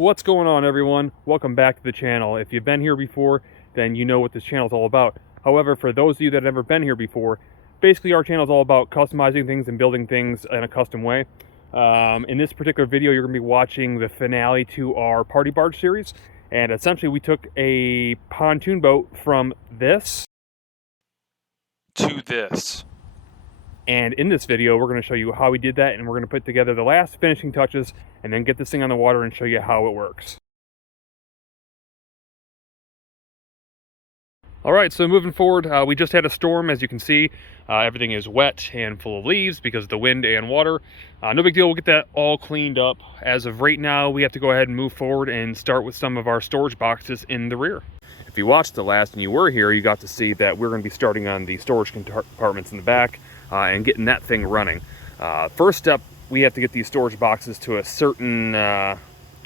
What's going on, everyone? Welcome back to the channel. If you've been here before, then you know what this channel is all about. However, for those of you that have never been here before, basically our channel is all about customizing things and building things in a custom way. In this particular video, you're going to be watching the finale to our Party Barge series. And essentially, we took a pontoon boat from this to this. And in this video, we're going to show you how we did that, and we're going to put together the last finishing touches and then get this thing on the water and show you how it works. All right, so moving forward, we just had a storm. As you can see, everything is wet and full of leaves because of the wind and water. No big deal, we'll get that all cleaned up. As of right now, we have to go ahead and move forward and start with some of our storage boxes in the rear. If you watched the last and you were here, you got to see that we're going to be starting on the storage compartments in the back and getting that thing running. First step, we have to get these storage boxes to a certain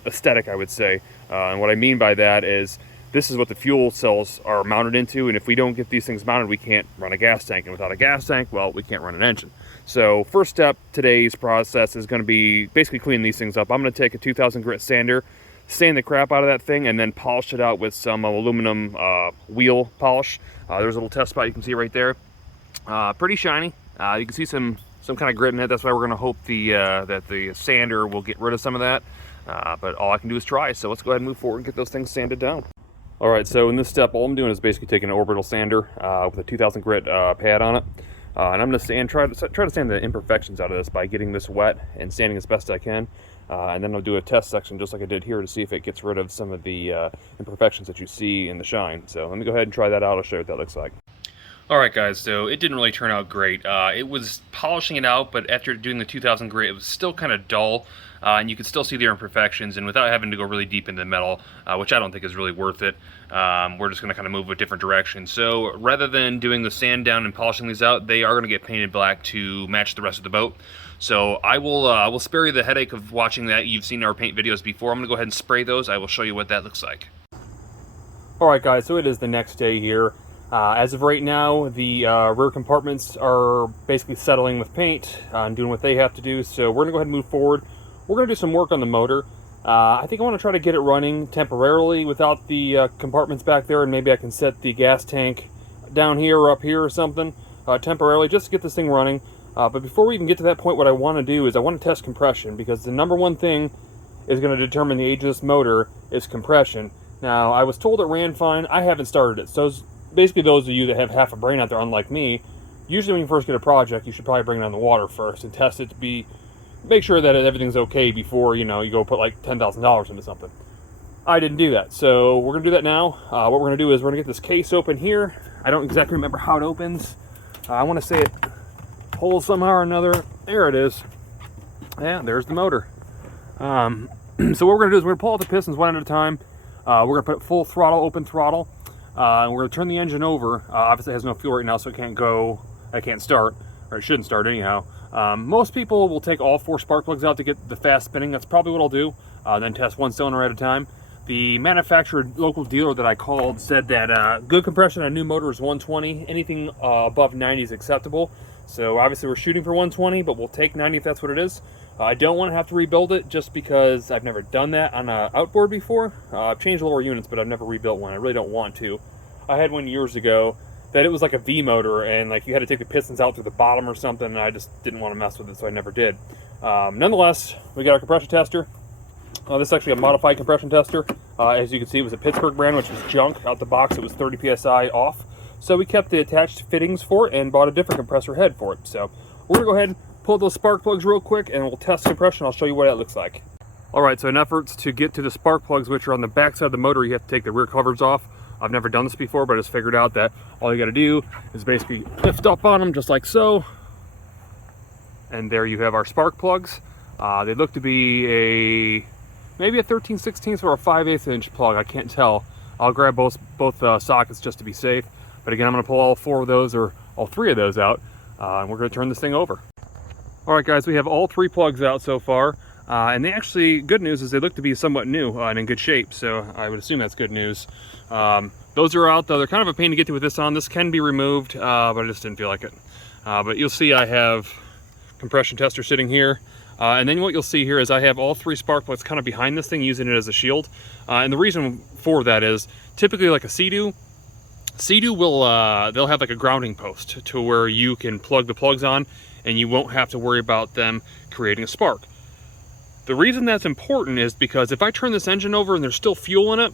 aesthetic, I would say. And what I mean by that is this is what the fuel cells are mounted into, and if we don't get these things mounted, we can't run a gas tank. And without a gas tank, well, we can't run an engine. So first step, today's process is going to be basically cleaning these things up. I'm going to take a 2000 grit sander, sand the crap out of that thing, and then polish it out with some aluminum wheel polish. There's a little test spot you can see right there. Pretty shiny. You can see some kind of grit in it. That's why we're going to hope that the sander will get rid of some of that. But all I can do is try. So let's go ahead and move forward and get those things sanded down. All right, so in this step, all I'm doing is basically taking an orbital sander with a 2000 grit pad on it. And I'm going to try to sand the imperfections out of this by getting this wet and sanding as best I can. And then I'll do a test section just like I did here to see if it gets rid of some of the imperfections that you see in the shine. So let me go ahead and try that out. I'll show you what that looks like. Alright guys, so it didn't really turn out great. It was polishing it out, but after doing the 2000 grit, it was still kind of dull, and you could still see the imperfections, and without having to go really deep into the metal, which I don't think is really worth it, we're just going to kind of move a different direction. So rather than doing the sand down and polishing these out, they are going to get painted black to match the rest of the boat. So I will spare you the headache of watching that. You've seen our paint videos before. I'm going to go ahead and spray those. I will show you what that looks like. Alright guys, so it is the next day here. As of right now, the rear compartments are basically settling with paint and doing what they have to do. So we're going to go ahead and move forward. We're going to do some work on the motor. I think I want to try to get it running temporarily without the compartments back there, and maybe I can set the gas tank down here or up here or something temporarily just to get this thing running. But before we even get to that point, what I want to do is I want to test compression, because the number one thing is going to determine the age of this motor is compression. Now, I was told it ran fine. I haven't started it. So basically, those of you that have half a brain out there, unlike me, usually when you first get a project, you should probably bring it on the water first and test it to make sure that everything's okay before, you go put like $10,000 into something. I didn't do that, so we're gonna do that now. What we're gonna do is we're gonna get this case open here. I don't exactly remember how it opens. I want to say it pulls somehow or another. There it is. Yeah, there's the motor. So what we're gonna do is we're gonna pull out the pistons one at a time. We're gonna put full throttle, open throttle. We're going to turn the engine over. Obviously it has no fuel right now, so it can't start, or it shouldn't start anyhow. Most people will take all 4 spark plugs out to get the fast spinning. That's probably what I'll do, then test one cylinder at a time. The manufacturer local dealer that I called said that good compression on a new motor is 120. Anything above 90 is acceptable. So obviously we're shooting for 120, but we'll take 90 if that's what it is. I don't want to have to rebuild it just because I've never done that on an outboard before. I've changed lower units, but I've never rebuilt one. I really don't want to. I had one years ago that it was like a V motor, and like you had to take the pistons out through the bottom or something, and I just didn't want to mess with it, so I never did. Nonetheless, we got our compression tester. This is actually a modified compression tester. As you can see, it was a Pittsburgh brand, which was junk. Out the box, it was 30 psi off. So we kept the attached fittings for it and bought a different compressor head for it. So we're going to go ahead and pull those spark plugs real quick, and we'll test compression. I'll show you what that looks like. Alright, so in efforts to get to the spark plugs, which are on the back side of the motor, you have to take the rear covers off. I've never done this before, but I just figured out that all you got to do is basically lift up on them just like so. And there you have our spark plugs. They look to be maybe a 13/16 or a 5/8 inch plug. I can't tell. I'll grab both sockets just to be safe. But again, I'm going to pull all 4 of those, or all 3 of those out, and we're going to turn this thing over. Alright guys, we have all 3 plugs out so far, and they actually, good news is they look to be somewhat new and in good shape, so I would assume that's good news. Those are out though. They're kind of a pain to get to with this on. This can be removed, but I just didn't feel like it. But you'll see I have compression tester sitting here. And then what you'll see here is I have all 3 spark plugs kind of behind this thing, using it as a shield. And the reason for that is typically like a Sea-Doo will, they'll have like a grounding post to where you can plug the plugs on and you won't have to worry about them creating a spark. The reason that's important is because if I turn this engine over and there's still fuel in it,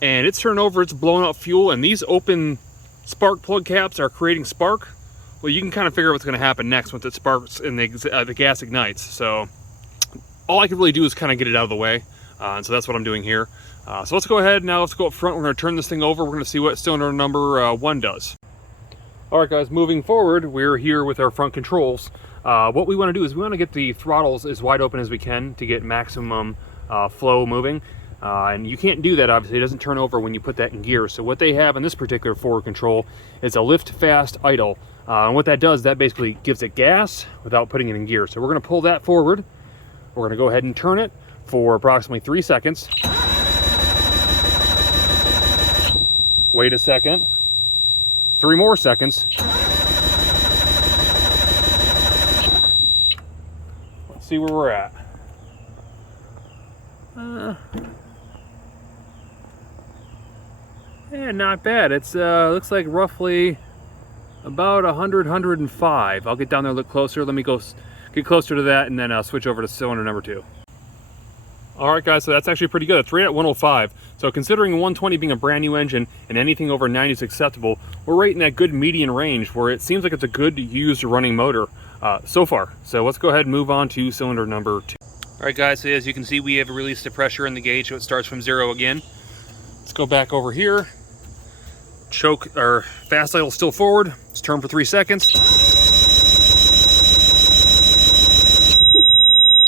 and it's turned over, it's blowing out fuel, and these open spark plug caps are creating spark, well, you can kind of figure out what's going to happen next once it sparks and the gas ignites. So all I can really do is kind of get it out of the way. And so that's what I'm doing here. So let's go ahead now. Let's go up front. We're going to turn this thing over. We're going to see what cylinder number 1 does. All right, guys, moving forward, we're here with our front controls. What we want to do is we want to get the throttles as wide open as we can to get maximum flow moving. And you can't do that, obviously. It doesn't turn over when you put that in gear. So what they have in this particular forward control is a lift fast idle. And what that does, that basically gives it gas without putting it in gear. So we're going to pull that forward. We're going to go ahead and turn it for approximately 3 seconds. Wait a second. 3 more seconds. Let's see where we're at. Yeah, not bad. It's looks like roughly about 100, 105. I'll get down there, look closer. Let me go get closer to that, and then I'll switch over to cylinder number 2. All right, guys, so that's actually pretty good. It's right at 105. So considering 120 being a brand new engine and anything over 90 is acceptable, we're right in that good median range where it seems like it's a good used running motor so far. So let's go ahead and move on to cylinder number 2. All right, guys, so as you can see, we have released the pressure in the gauge, so it starts from 0 again. Let's go back over here. Choke or fast idle still forward. Let's turn for 3 seconds.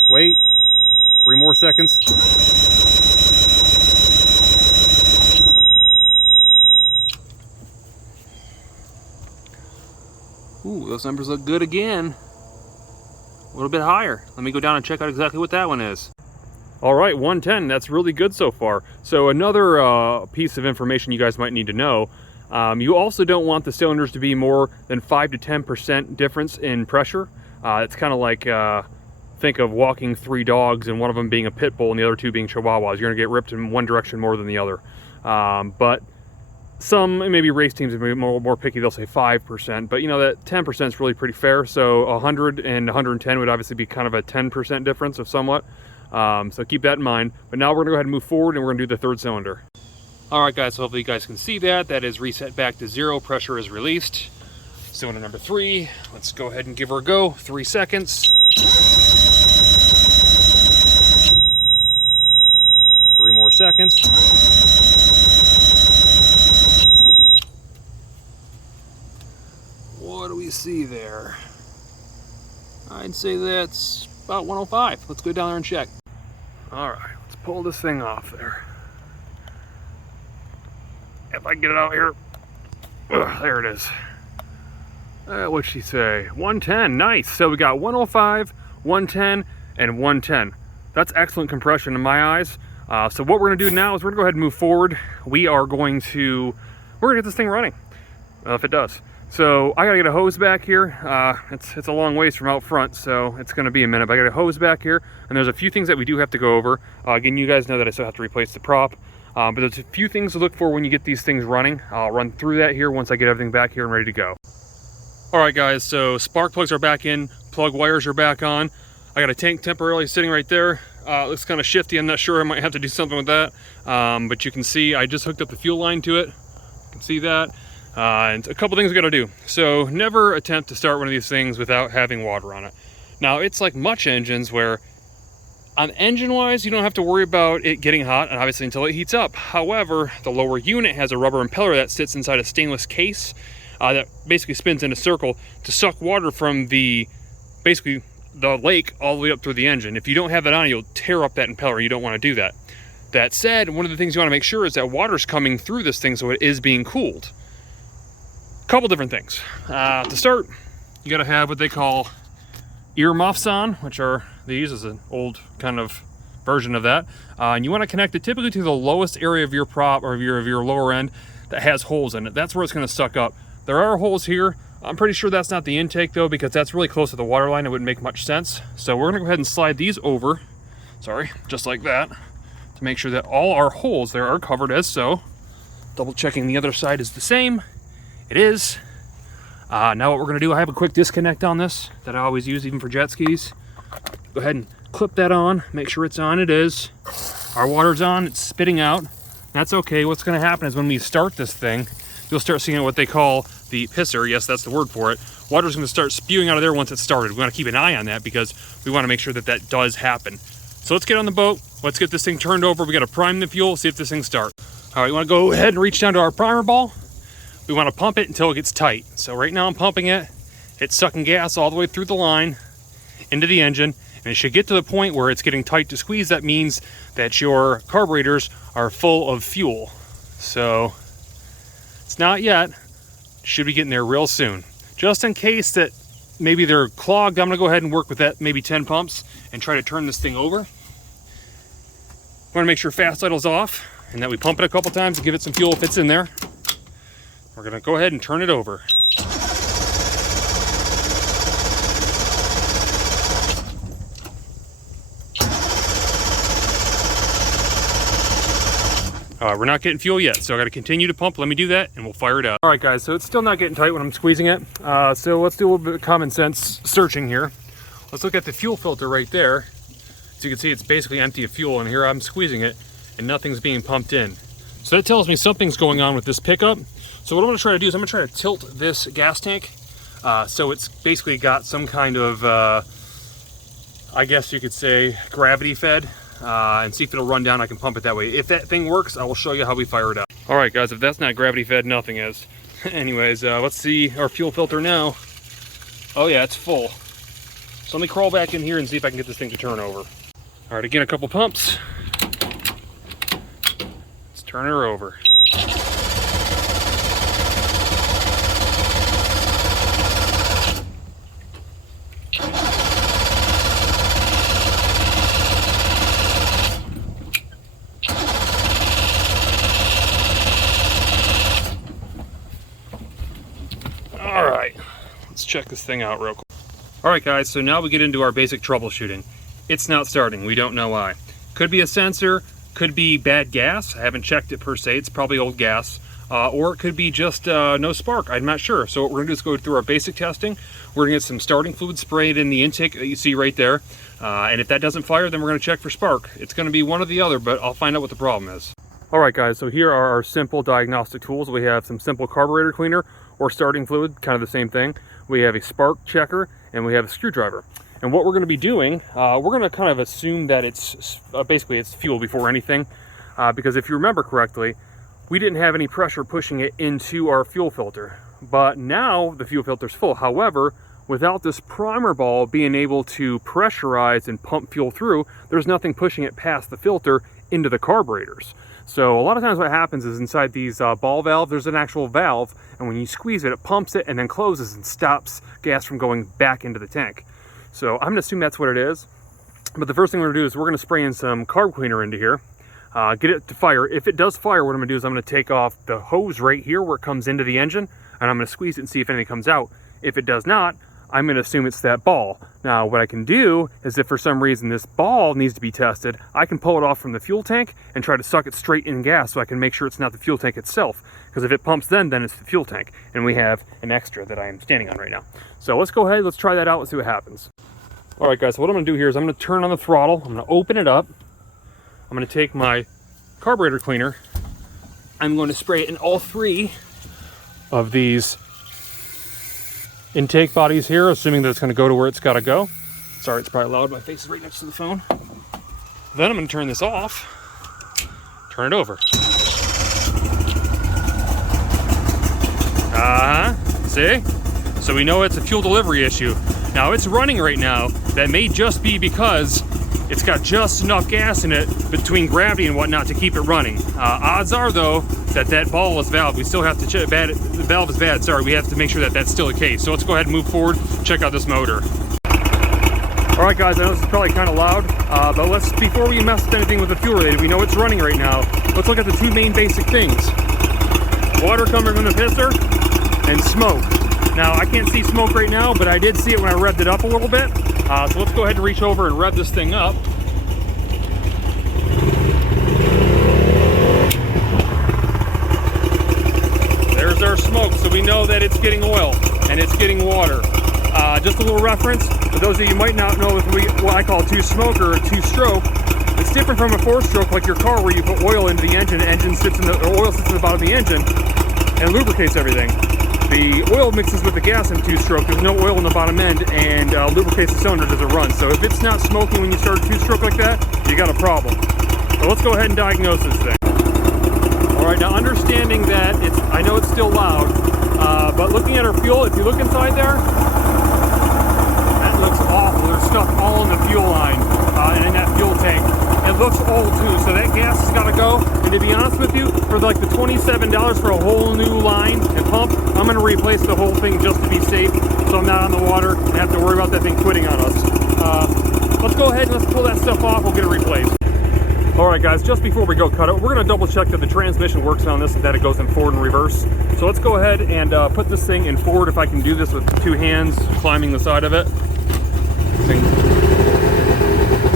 Wait. 3 more seconds. Ooh, those numbers look good again. A little bit higher. Let me go down and check out exactly what that one is. All right, 110. That's really good so far. So another piece of information you guys might need to know. You also don't want the cylinders to be more than 5 to 10% difference in pressure. It's kind of like think of walking 3 dogs and one of them being a pit bull and the other 2 being chihuahuas. You're going to get ripped in one direction more than the other. But some, maybe race teams are more picky, they'll say 5%, but you know that 10% is really pretty fair. So 100 and 110 would obviously be kind of a 10% difference of somewhat. So keep that in mind. But now we're going to go ahead and move forward and we're going to do the 3rd cylinder. All right, guys, so hopefully you guys can see that. That is reset back to 0. Pressure is released. Cylinder number 3. Let's go ahead and give her a go. 3 seconds. 3 more seconds. What do we see there? I'd say that's about 105. Let's go down there and check. All right, let's pull this thing off there. If I can get it out here. Ugh, there it is. What'd she say? 110, nice. So we got 105, 110, and 110. That's excellent compression in my eyes. So what we're gonna do now is we're gonna go ahead and move forward. We're gonna get this thing running, if it does. So I gotta get a hose back here. It's a long ways from out front, so it's gonna be a minute, but I got a hose back here, and there's a few things that we do have to go over. Again, you guys know that I still have to replace the prop. But there's a few things to look for when you get these things running. I'll run through that here once I get everything back here and ready to go. All right, guys, so spark plugs are back in, plug wires are back on. I got a tank temporarily sitting right there. Looks kind of shifty. I'm not sure. I might have to do something with that. But you can see I just hooked up the fuel line to it. You can see that. And a couple things we got to do. So never attempt to start one of these things without having water on it. Now, it's like much engines where on engine-wise, you don't have to worry about it getting hot, and obviously until it heats up. However, the lower unit has a rubber impeller that sits inside a stainless case that basically spins in a circle to suck water from basically the lake all the way up through the engine. If you don't have that on, you'll tear up that impeller. You don't want to do that. That said, one of the things you want to make sure is that water's coming through this thing so it is being cooled. Couple different things. To start, you got to have what they call earmuffs on, which are these, is an old kind of version of that. And you want to connect it typically to the lowest area of your prop or of your lower end that has holes in it. That's where it's going to suck up. There are holes here. I'm pretty sure that's not the intake though, because that's really close to the water line. It wouldn't make much sense. So we're gonna go ahead and slide these over, sorry, just like that, to make sure that all our holes there are covered as so. Double checking the other side is the same. It is. Now what we're gonna do, I have a quick disconnect on this that I always use even for jet skis. Go ahead and clip that on, make sure it's on. It is. Our water's on, it's spitting out. That's okay. What's gonna happen is when we start this thing, you'll start seeing what they call the pisser. Yes, that's the word for it. Water's gonna start spewing out of there once it's started. We wanna keep an eye on that because we wanna make sure that that does happen. So let's get on the boat. Let's get this thing turned over. We gotta prime the fuel, see if this thing starts. All right, you wanna go ahead and reach down to our primer ball. We wanna pump it until it gets tight. So right now I'm pumping it. It's sucking gas all the way through the line into the engine. And it should get to the point where it's getting tight to squeeze. That means that your carburetors are full of fuel. So it's not yet. Should be getting there real soon. Just in case that maybe they're clogged, I'm gonna go ahead and work with that maybe 10 pumps and try to turn this thing over. Want to make sure fast idle's off and that we pump it a couple times to give it some fuel if it's in there. We're gonna go ahead and turn it over. We're not getting fuel yet, so I got to continue to pump. Let me do that, and we'll fire it up. All right, guys, so it's still not getting tight when I'm squeezing it. So let's do a little bit of common sense searching here. Let's look at the fuel filter right there. So you can see it's basically empty of fuel, and here I'm squeezing it, and nothing's being pumped in. So that tells me something's going on with this pickup. So what I'm going to try to do is I'm going to try to tilt this gas tank so it's basically got some kind of, I guess you could say, gravity fed. And see if it'll run down. I can pump it that way. If that thing works, I will show you how we fire it up. All right, guys, if that's not gravity fed, nothing is. Anyways, let's see our fuel filter now. Oh yeah, it's full. So let me crawl back in here and see if I can get this thing to turn over. All right, again, a couple pumps. Let's turn her over. Check this thing out real quick. All right, guys, so now we get into our basic troubleshooting. It's not starting. We don't know why. Could be a sensor, could be bad gas. I haven't checked it per se. It's probably old gas. Or it could be just no spark. I'm not sure. So what we're gonna do is go through our basic testing. We're gonna get some starting fluid sprayed in the intake that you see right there. And if that doesn't fire, then we're gonna check for spark. It's gonna be one or the other, but I'll find out what the problem is. All right, guys, so here are our simple diagnostic tools. We have some simple carburetor cleaner or starting fluid, kind of the same thing. We have a spark checker and we have a screwdriver. And what we're going to be doing, we're going to kind of assume that it's basically it's fuel before anything, because if you remember correctly, we didn't have any pressure pushing it into our fuel filter. But now the fuel filter's full. However, without this primer ball being able to pressurize and pump fuel through, there's nothing pushing it past the filter into the carburetors. So a lot of times what happens is inside these ball valves, there's an actual valve, and when you squeeze it, it pumps it and then closes and stops gas from going back into the tank. So I'm gonna assume that's what it is. But the first thing we're gonna do is we're gonna spray in some carb cleaner into here, get it to fire. If it does fire, what I'm gonna do is I'm gonna take off the hose right here where it comes into the engine, and I'm gonna squeeze it and see if anything comes out. If it does not, I'm going to assume it's that ball. Now, what I can do is if for some reason this ball needs to be tested, I can pull it off from the fuel tank and try to suck it straight in gas so I can make sure it's not the fuel tank itself. Because if it pumps then it's the fuel tank. And we have an extra that I am standing on right now. So let's go ahead, let's try that out, let's see what happens. All right, guys, so what I'm going to do here is I'm going to turn on the throttle. I'm going to open it up. I'm going to take my carburetor cleaner. I'm going to spray it in all three of these intake bodies here, assuming that it's going to go to where it's got to go. Sorry, it's probably loud. My face is right next to the phone. Then I'm going to turn this off, turn it over. See? So we know it's a fuel delivery issue. Now it's running right now. That may just be because it's got just enough gas in it between gravity and whatnot to keep it running. Odds are though that ball is valve. We still have to check the valve is bad. Sorry, we have to make sure that that's still the case. So let's go ahead and move forward, check out this motor. All right, guys, I know this is probably kind of loud, but before we mess with anything with the fuel related, we know it's running right now. Let's look at the two main basic things. Water coming from the pisser and smoke. Now, I can't see smoke right now, but I did see it when I revved it up a little bit. So let's go ahead and reach over and rev this thing up. There's our smoke, so we know that it's getting oil and it's getting water. Just a little reference, for those of you who might not know what I call a two-stroke or a two-stroke, it's different from a four-stroke like your car where you put oil into the engine, oil sits in the bottom of the engine and lubricates everything. The oil mixes with the gas in two-stroke, there's no oil in the bottom end, and lubricates the cylinders as it runs. So if it's not smoking when you start a two-stroke like that, you got a problem. So let's go ahead and diagnose this thing. Alright, now understanding that I know it's still loud, but looking at our fuel, if you look inside there, that looks awful. There's stuff all in the fuel line and in that fuel tank. It looks old too, so that gas has got to go. And to be honest with you, for like the $27 for a whole new line and pump, I'm going to replace the whole thing just to be safe, so I'm not on the water and have to worry about that thing quitting on us. Let's go ahead and let's pull that stuff off. We'll get it replaced. Alright guys, just before we go cut it, we're going to double check that the transmission works on this and that it goes in forward and reverse. So let's go ahead and put this thing in forward, if I can do this with two hands climbing the side of it. It's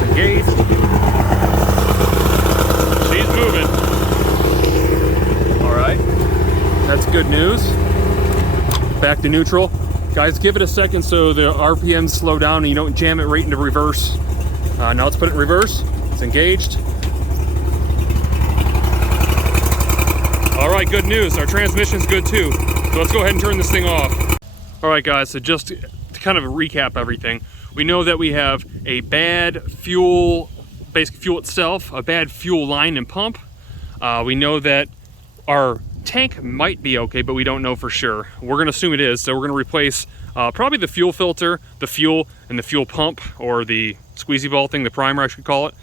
engaged. She's moving. Alright, that's good news. Back to neutral. Guys, give it a second so the RPMs slow down and you don't jam it right into reverse. Now let's put it in reverse. It's engaged. Alright, good news. Our transmission's good too. So let's go ahead and turn this thing off. Alright guys, so just to kind of recap everything. We know that we have a bad fuel, basic fuel itself, a bad fuel line and pump. We know that our tank might be okay, but we don't know for sure. We're going to assume it is, so we're going to replace probably the fuel filter, the fuel, and the fuel pump, or the squeezy ball thing, the primer I should call it.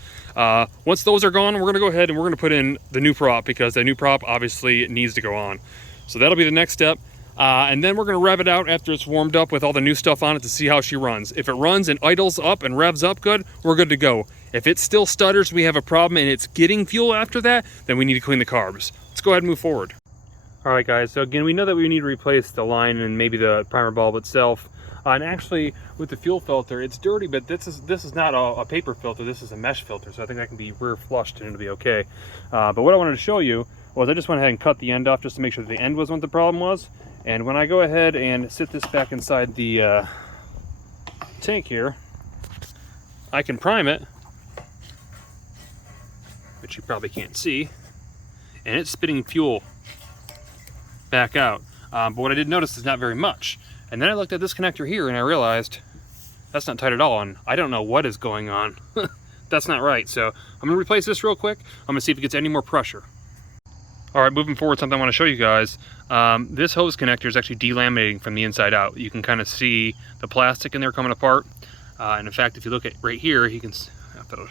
Once those are gone, we're going to go ahead and we're going to put in the new prop, because the new prop obviously needs to go on. So that'll be the next step. And then we're going to rev it out after it's warmed up with all the new stuff on it to see how she runs. If it runs and idles up and revs up good, we're good to go. If it still stutters, we have a problem, and it's getting fuel after that, then we need to clean the carbs. Let's go ahead and move forward. All right, guys, so again, we know that we need to replace the line and maybe the primer bulb itself. And actually, with the fuel filter, it's dirty, but this is not a paper filter. This is a mesh filter, so I think that can be rear flushed and it'll be okay. But what I wanted to show you was I just went ahead and cut the end off just to make sure that the end was what the problem was. And when I go ahead and sit this back inside the tank here, I can prime it, which you probably can't see, and it's spitting fuel back out. But what I did notice is not very much. And then I looked at this connector here and I realized that's not tight at all, and I don't know what is going on. That's not right. So I'm gonna replace this real quick. I'm gonna see if it gets any more pressure. All right, moving forward, something I want to show you guys. This hose connector is actually delaminating from the inside out. You can kind of see the plastic in there coming apart. And in fact, if you look at right here, you can, if it'll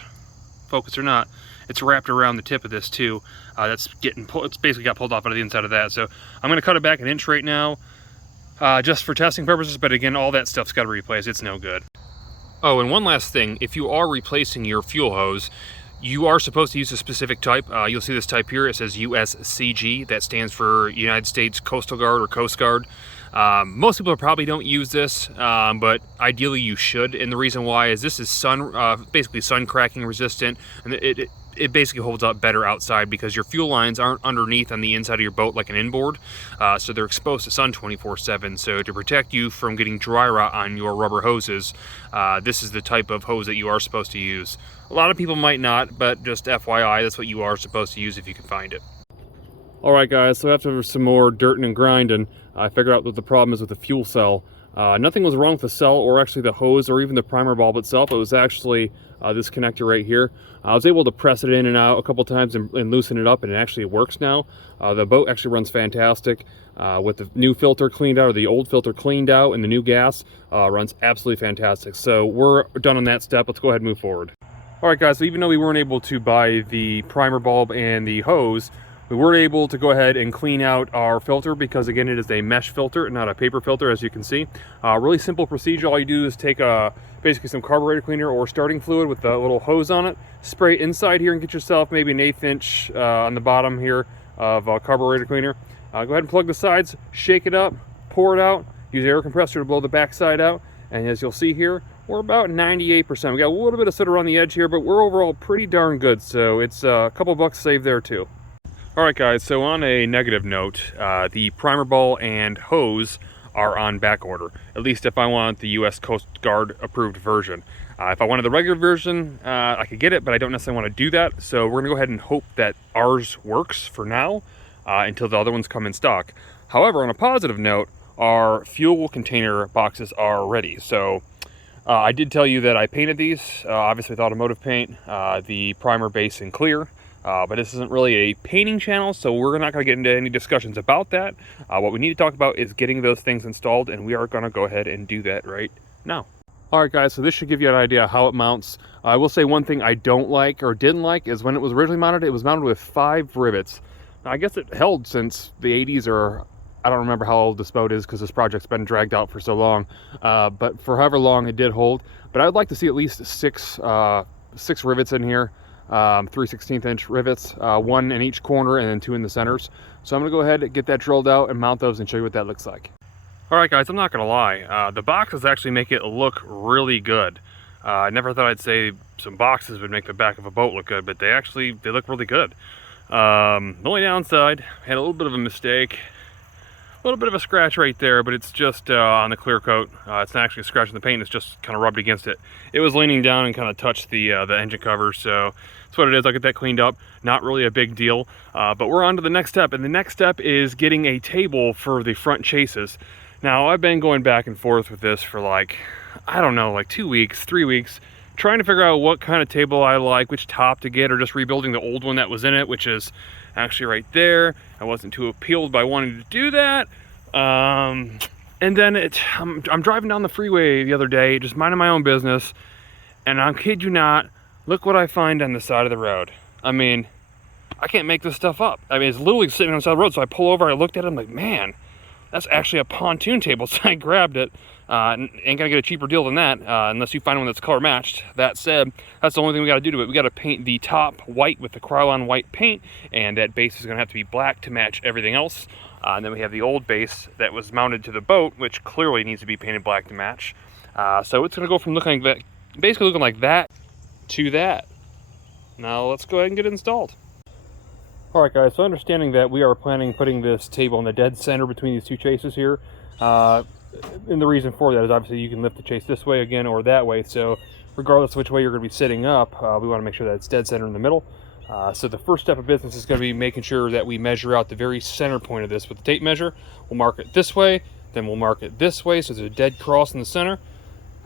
focus or not, it's wrapped around the tip of this too. That's getting pulled, it's basically got pulled off out of the inside of that. So I'm going to cut it back an inch right now, just for testing purposes. But again, all that stuff's got to be replaced. It's no good. Oh, and one last thing, if you are replacing your fuel hose, you are supposed to use a specific type. You'll see this type here. It says USCG. That stands for United States Coastal Guard or Coast Guard. Most people probably don't use this, but ideally you should. And the reason why is this is basically sun cracking resistant, and it basically holds up better outside because your fuel lines aren't underneath on the inside of your boat like an inboard, so they're exposed to sun 24/7. So to protect you from getting dry rot on your rubber hoses, this is the type of hose that you are supposed to use. A lot of people might not, but just FYI, that's what you are supposed to use if you can find it. All right, guys, so after some more dirting and grinding, I figured out what the problem is with the fuel cell. Nothing was wrong with the cell or actually the hose or even the primer bulb itself. It was actually this connector right here. I was able to press it in and out a couple times and loosen it up, and it actually works now. The boat actually runs fantastic with the new filter cleaned out, or the old filter cleaned out, and the new gas runs absolutely fantastic. So we're done on that step. Let's go ahead and move forward. All right, guys, so even though we weren't able to buy the primer bulb and the hose, we were able to go ahead and clean out our filter because, again, it is a mesh filter, not a paper filter, as you can see. Really simple procedure. All you do is take basically some carburetor cleaner or starting fluid with a little hose on it, spray it inside here and get yourself maybe an 1/8 inch on the bottom here of carburetor cleaner. Go ahead and plug the sides, shake it up, pour it out, use air compressor to blow the backside out, and as you'll see here, we're about 98%. We got a little bit of soot around the edge here, but we're overall pretty darn good, so it's a couple bucks saved there too. Alright guys, so on a negative note, the primer ball and hose are on back order, at least if I want the US Coast Guard approved version. If I wanted the regular version, I could get it, but I don't necessarily want to do that, so we're going to go ahead and hope that ours works for now until the other ones come in stock. However, on a positive note, our fuel container boxes are ready. So I did tell you that I painted these, obviously with automotive paint, the primer, base, and clear. But this isn't really a painting channel, so we're not going to get into any discussions about that. What we need to talk about is getting those things installed, and we are going to go ahead and do that right now. Alright guys, so this should give you an idea how it mounts. I will say one thing I don't like, or didn't like, is when it was originally mounted, it was mounted with 5 rivets. Now, I guess it held since the 80s, or I don't remember how old this boat is because this project's been dragged out for so long. But for however long it did hold. But I would like to see at least six rivets in here. 3/16 inch rivets, 1 in each corner and then 2 in the centers. So I'm going to go ahead and get that drilled out and mount those and show you what that looks like. Alright guys, I'm not going to lie, the boxes actually make it look really good. I never thought I'd say some boxes would make the back of a boat look good, but they look really good. The only downside, had a little bit of a mistake, a little bit of a scratch right there, but it's just on the clear coat. It's not actually a scratch in the paint, it's just kind of rubbed against it. It was leaning down and kind of touched the engine cover, so that's what it is. I'll get that cleaned up. Not really a big deal, but we're on to the next step, and the next step is getting a table for the front chases. Now, I've been going back and forth with this for like, I don't know, like 2 weeks, 3 weeks, trying to figure out what kind of table I like, which top to get, or just rebuilding the old one that was in it, which is actually right there. I wasn't too appealed by wanting to do that. And then I'm driving down the freeway the other day, just minding my own business, and I kid you not, look what I find on the side of the road. I mean, I can't make this stuff up. I mean, it's literally sitting on the side of the road, so I pull over, I looked at it, I'm like, man, that's actually a pontoon table, so I grabbed it. Ain't gonna get a cheaper deal than that, unless you find one that's color matched. That said, that's the only thing we gotta do to it. We gotta paint the top white with the Krylon white paint, and that base is gonna have to be black to match everything else. And then we have the old base that was mounted to the boat, which clearly needs to be painted black to match. So it's gonna go from looking like that, basically looking like that, to that. Now let's go ahead and get it installed. Alright guys, so understanding that we are planning putting this table in the dead center between these two chases here, and the reason for that is obviously you can lift the chase this way again or that way, so regardless of which way you're going to be sitting up, we want to make sure that it's dead center in the middle. So the first step of business is going to be making sure that we measure out the very center point of this with the tape measure. We'll mark it this way, then we'll mark it this way, so there's a dead cross in the center.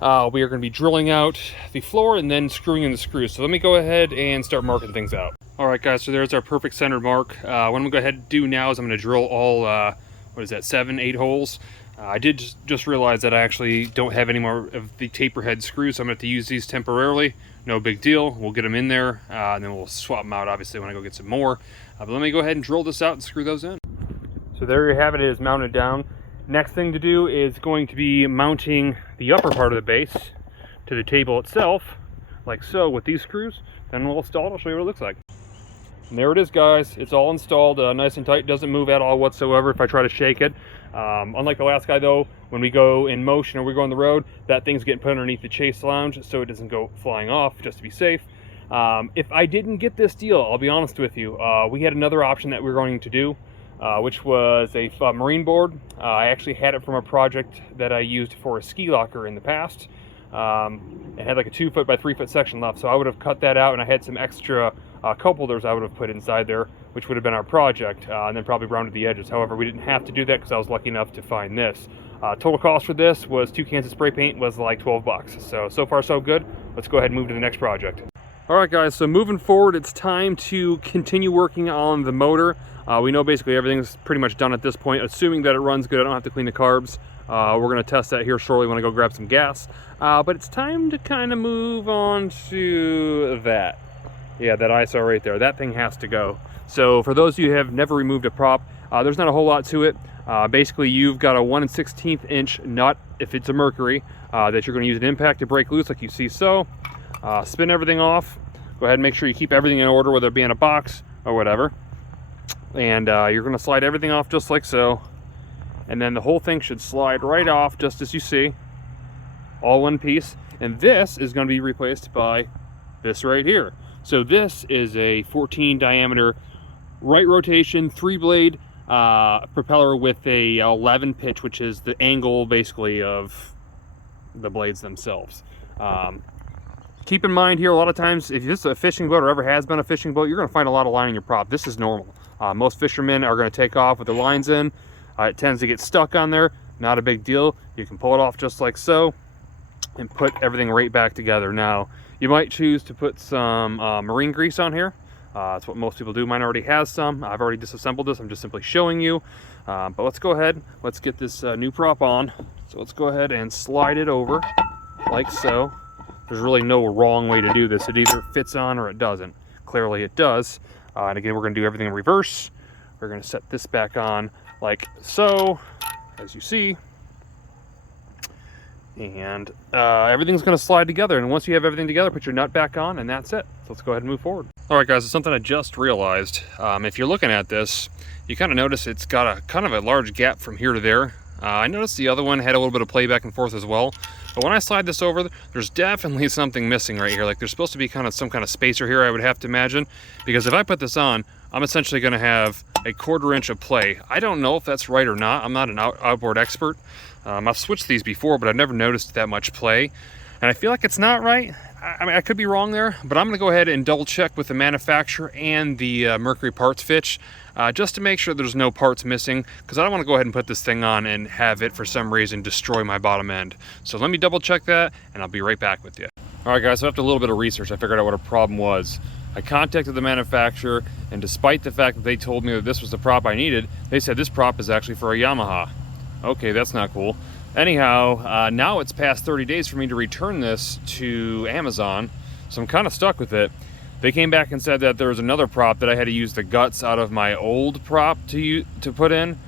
We are going to be drilling out the floor and then screwing in the screws. So let me go ahead and start marking things out. Alright guys, so there's our perfect centered mark. What I'm going to go ahead and do now is I'm going to drill all, what is that, 7, 8 holes. I did just realize that I actually don't have any more of the taper head screws, so I'm going to have to use these temporarily. No big deal. We'll get them in there, and then we'll swap them out, obviously, when I go get some more. But let me go ahead and drill this out and screw those in. So there you have it. It is mounted down. Next thing to do is going to be mounting the upper part of the base to the table itself, like so, with these screws. Then we'll install it. I'll show you what it looks like. And there it is, guys. It's all installed nice and tight. Doesn't move at all whatsoever if I try to shake it. Unlike the last guy, though, when we go in motion or we go on the road, that thing's getting put underneath the chase lounge so it doesn't go flying off, just to be safe. If I didn't get this deal, I'll be honest with you, we had another option that we were going to do, which was a marine board. I actually had it from a project that I used for a ski locker in the past. It had like a 2-foot by 3-foot section left, so I would have cut that out, and I had some extra cup holders I would have put inside there, which would have been our project, and then probably rounded the edges. However, we didn't have to do that because I was lucky enough to find this. Total cost for this was 2 cans of spray paint, was like 12 bucks. So far so good. Let's go ahead and move to the next project. Alright guys, so moving forward, it's time to continue working on the motor. We know basically everything's pretty much done at this point, assuming that it runs good. I don't have to clean the carbs. We're going to test that here shortly when I go grab some gas. But it's time to kind of move on to that. Yeah, that ISO right there. That thing has to go. So for those of you who have never removed a prop, there's not a whole lot to it. Basically, you've got a 1 16th inch nut, if it's a Mercury, that you're going to use an impact to break loose like you see so. Spin everything off. Go ahead and make sure you keep everything in order, whether it be in a box or whatever. And you're going to slide everything off just like so. and then the whole thing should slide right off, just as you see, all one piece. And this is going to be replaced by this right here. So this is a 14 diameter right rotation 3-blade propeller with a 11 pitch, which is the angle basically of the blades themselves. Keep in mind here, a lot of times if this is a fishing boat or ever has been a fishing boat, you're going to find a lot of line in your prop. This is normal. Most fishermen are going to take off with their lines in. It tends to get stuck on there. Not a big deal. You can pull it off just like so and put everything right back together. Now, you might choose to put some marine grease on here. That's what most people do. Mine already has some. I've already disassembled this. I'm just simply showing you. But let's go ahead. Let's get this new prop on. So let's go ahead and slide it over like so. There's really no wrong way to do this. It either fits on or it doesn't. Clearly it does. And again, we're going to do everything in reverse. We're going to set this back on like so, as you see. And everything's going to slide together. And once you have everything together, put your nut back on, and that's it. So let's go ahead and move forward. All right, guys, it's something I just realized. If you're looking at this, you kind of notice it's got a kind of a large gap from here to there. I noticed the other one had a little bit of play back and forth as well. But when I slide this over, there's definitely something missing right here. Like there's supposed to be kind of some kind of spacer here, I would have to imagine. Because if I put this on, I'm essentially going to have a 1/4 inch of play. I don't know if that's right or not. I'm not an outboard expert. I've switched these before, but I've never noticed that much play. And I feel like it's not right. I mean, I could be wrong there, but I'm going to go ahead and double check with the manufacturer and the Mercury parts fitch just to make sure there's no parts missing, because I don't want to go ahead and put this thing on and have it for some reason destroy my bottom end. So let me double check that, and I'll be right back with you. All right, guys, so after a little bit of research, I figured out what a problem was. I contacted the manufacturer, and despite the fact that they told me that this was the prop I needed, they said this prop is actually for a Yamaha. Okay, that's not cool. Anyhow, now it's past 30 days for me to return this to Amazon, so I'm kind of stuck with it. They came back and said that there was another prop that I had to use the guts out of my old prop to put in,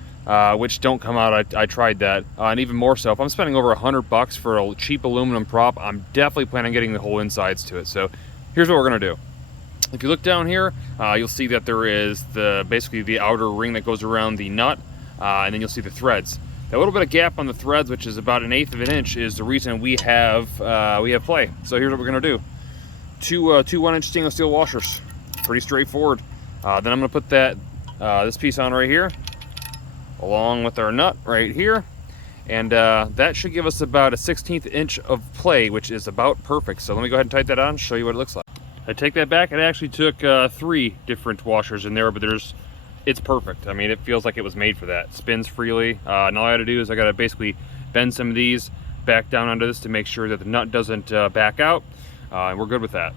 which don't come out. I tried that, and even more so, if I'm spending over $100 for a cheap aluminum prop, I'm definitely planning on getting the whole insides to it. So here's what we're gonna do. If you look down here, you'll see that there is basically the outer ring that goes around the nut, and then you'll see the threads. That little bit of gap on the threads, which is about 1/8 of an inch, is the reason we have play. So here's what we're gonna do: two 1-inch stainless steel washers. Pretty straightforward. Then I'm gonna put this piece on right here, along with our nut right here, and that should give us about a 1/16 inch of play, which is about perfect. So let me go ahead and tighten that on and show you what it looks like. I take that back. It actually took 3 different washers in there, but it's perfect. I mean, it feels like it was made for that. It spins freely. And all I got to do is I got to basically bend some of these back down onto this to make sure that the nut doesn't back out. And we're good with that.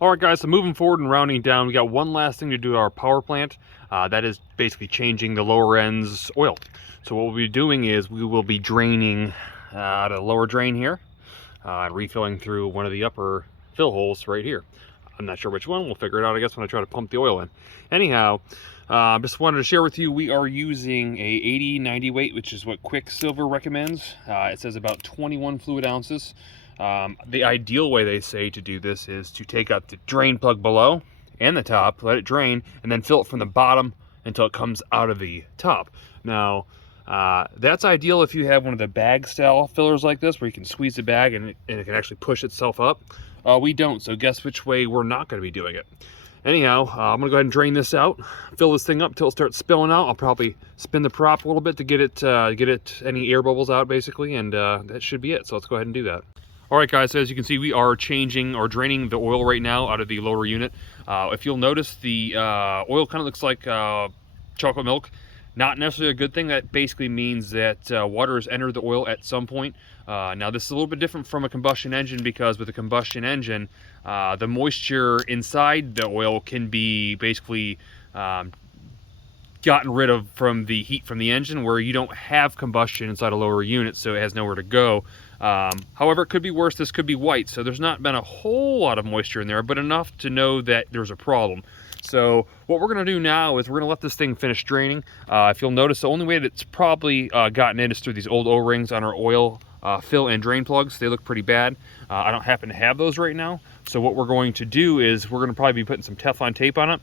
All right, guys, so moving forward and rounding down, we got one last thing to do to our power plant. That is basically changing the lower end's oil. So what we'll be doing is we will be draining out of the lower drain here, and refilling through one of the upper fill holes right here. I'm not sure which one. We'll figure it out, I guess, when I try to pump the oil in. Anyhow, just wanted to share with you, we are using a 80-90 weight, which is what Quicksilver recommends. It says about 21 fluid ounces. The ideal way, they say, to do this is to take out the drain plug below and the top, let it drain, and then fill it from the bottom until it comes out of the top. Now, that's ideal if you have one of the bag style fillers like this, where you can squeeze the bag and it can actually push itself up. We don't, so guess which way we're not going to be doing it. Anyhow, I'm going to go ahead and drain this out, fill this thing up till it starts spilling out. I'll probably spin the prop a little bit to get it any air bubbles out, basically, and that should be it. So let's go ahead and do that. All right, guys, so as you can see, we are changing or draining the oil right now out of the lower unit. If you'll notice, the oil kind of looks like chocolate milk. Not necessarily a good thing. That basically means that water has entered the oil at some point. Now, this is a little bit different from a combustion engine, because with a combustion engine, the moisture inside the oil can be basically gotten rid of from the heat from the engine, where you don't have combustion inside a lower unit, so it has nowhere to go. However, it could be worse. This could be white, so there's not been a whole lot of moisture in there, but enough to know that there's a problem. So what we're going to do now is we're going to let this thing finish draining. If you'll notice, the only way that it's probably gotten in is through these old O-rings on our oil fill and drain plugs. They look pretty bad. I don't happen to have those right now, So what we're going to do is we're going to probably be putting some Teflon tape on it.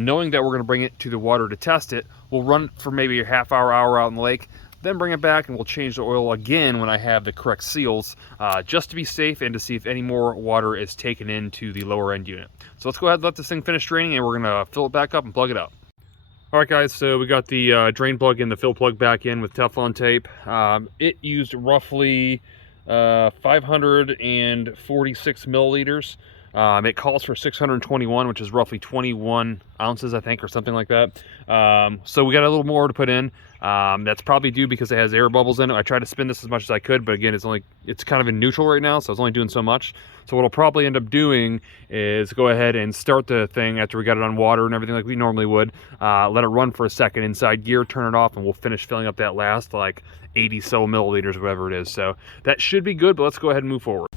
Knowing that we're going to bring it to the water to test it, we'll run it for maybe a half hour out in the lake, then bring it back and we'll change the oil again when I have the correct seals, just to be safe and to see if any more water is taken into the lower end unit. So let's go ahead and let this thing finish draining, and we're going to fill it back up and plug it up. All right, guys, so we got the drain plug in, the fill plug back in with Teflon tape. It used roughly 546 milliliters. It calls for 621, which is roughly 21 ounces, I think, or something like that. So we got a little more to put in. That's probably due because it has air bubbles in it. I tried to spin this as much as I could, but again, it's kind of in neutral right now, so it's only doing so much. So what I'll probably end up doing is go ahead and start the thing after we got it on water and everything like we normally would. Let it run for a second inside gear, turn it off, and we'll finish filling up that last like 80 so milliliters, whatever it is. So that should be good, but let's go ahead and move forward.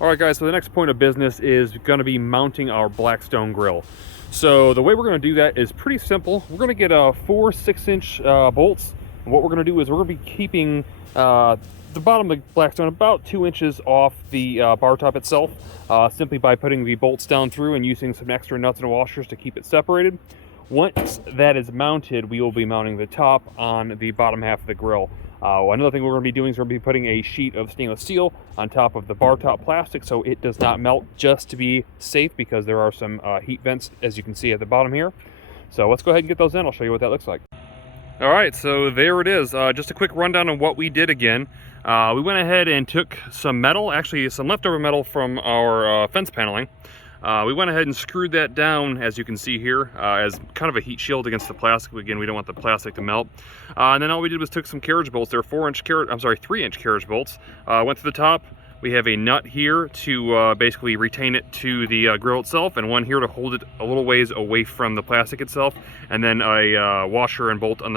All right, guys, so the next point of business is going to be mounting our Blackstone grill. So the way we're going to do that is pretty simple. We're going to get 4 6-inch bolts. And what we're going to do is we're going to be keeping the bottom of the Blackstone about 2 inches off the bar top itself, simply by putting the bolts down through and using some extra nuts and washers to keep it separated. Once that is mounted, we will be mounting the top on the bottom half of the grill. Another thing we're going to be doing is we're going to be putting a sheet of stainless steel on top of the bar top plastic so it does not melt, just to be safe, because there are some heat vents, as you can see at the bottom here. So let's go ahead and get those in. I'll show you what that looks like. All right, so there it is. Just a quick rundown on what we did again. We went ahead and took some metal, actually some leftover metal from our fence paneling. We went ahead and screwed that down, as you can see here, as kind of a heat shield against the plastic. Again, we don't want the plastic to melt. And then all we did was took some carriage bolts. They're 3-inch carriage bolts. Went to the top. We have a nut here to basically retain it to the grill itself, and one here to hold it a little ways away from the plastic itself, and then a washer and nut on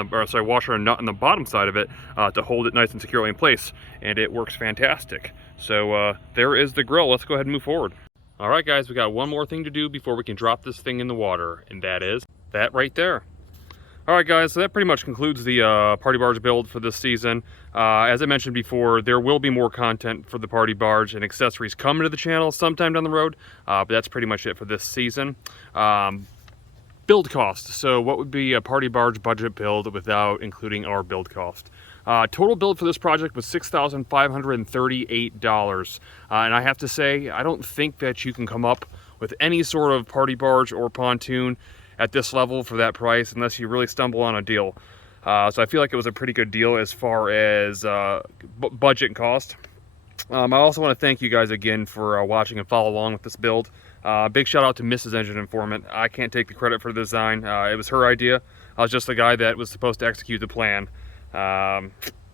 the bottom side of it to hold it nice and securely in place. And it works fantastic. So there is the grill. Let's go ahead and move forward. All right, guys, we got one more thing to do before we can drop this thing in the water, and that is that right there. All right, guys, so that pretty much concludes the Party Barge build for this season. As I mentioned before, there will be more content for the Party Barge and accessories coming to the channel sometime down the road, but that's pretty much it for this season. Build cost. So what would be a Party Barge budget build without including our build cost? Total build for this project was $6,538. And I have to say, I don't think that you can come up with any sort of Party Barge or pontoon at this level for that price unless you really stumble on a deal. So I feel like it was a pretty good deal as far as budget and cost. I also want to thank you guys again for watching and follow along with this build. Big shout out to Mrs. Engine Informant. I can't take the credit for the design. It was her idea. I was just the guy that was supposed to execute the plan.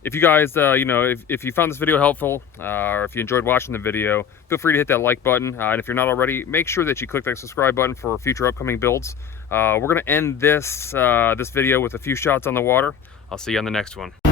If you guys, if you found this video helpful, or if you enjoyed watching the video, feel free to hit that like button. And if you're not already, make sure that you click that subscribe button for future upcoming builds. We're going to end this video with a few shots on the water. I'll see you on the next one.